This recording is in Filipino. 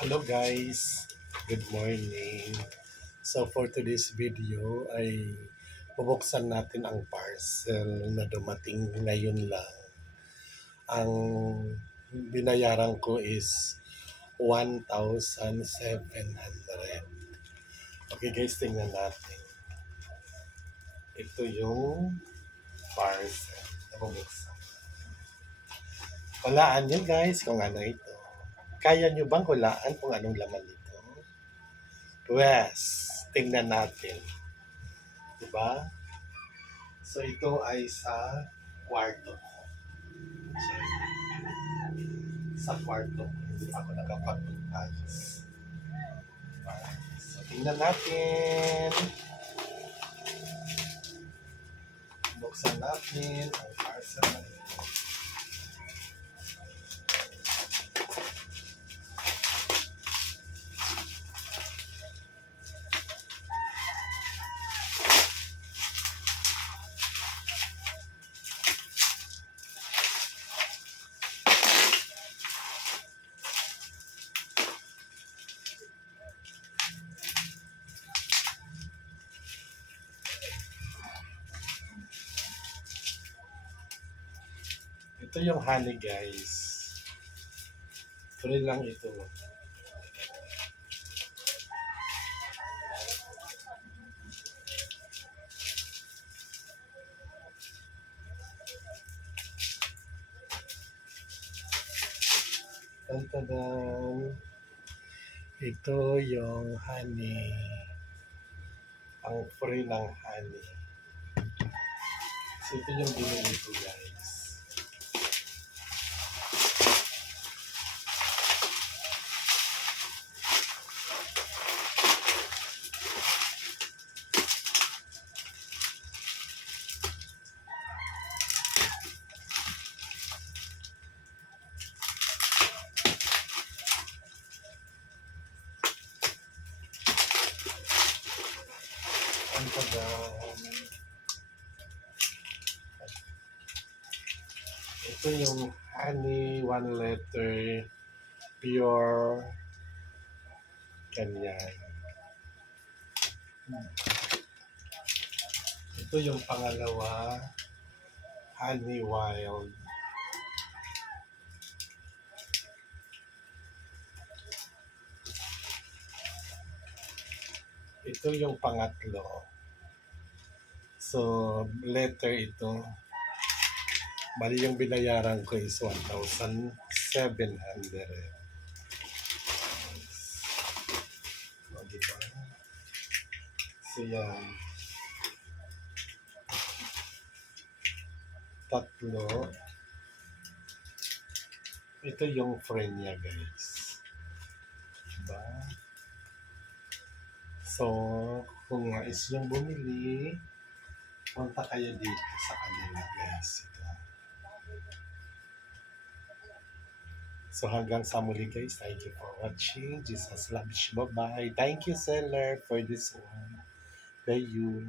Hello guys, good morning. So for today's video ay bubuksan natin ang parcel na dumating ngayon lang. Ang binayaran ko is 1,700. Okay guys, tingnan natin. Ito yung parcel na bubuksan. Hulaan nyo guys kung ano ito. Kaya nyo bang hulaan kung anong laman nito? Yes, tingnan natin. Diba? So ito ay sa kwarto. Sa kwarto. Hindi ako nakapag-ayos. So tingnan natin. Buksan natin ang parcel na ito. Ito yung honey guys. Free lang ito. Tantadan. Ito yung honey. Ang free ng honey. So ito yung binili ko guys. Tantadan. Ito yung honey, 1 liter, pure ganyan. Ito yung pangalawa, honey wild. Ito yung pangatlo. So, letter ito. Bali yung binayaran ko is 1,700. O, diba? So, yan. Tatlo. Ito yung friend niya, guys. Diba? So, kung nais yung bumili, punta kayo dito sa kanila, guys. Ito. So hanggang sa muli guys, thank you for watching. Jesus loves you. Bye-bye. Thank you seller for this one. Bye you.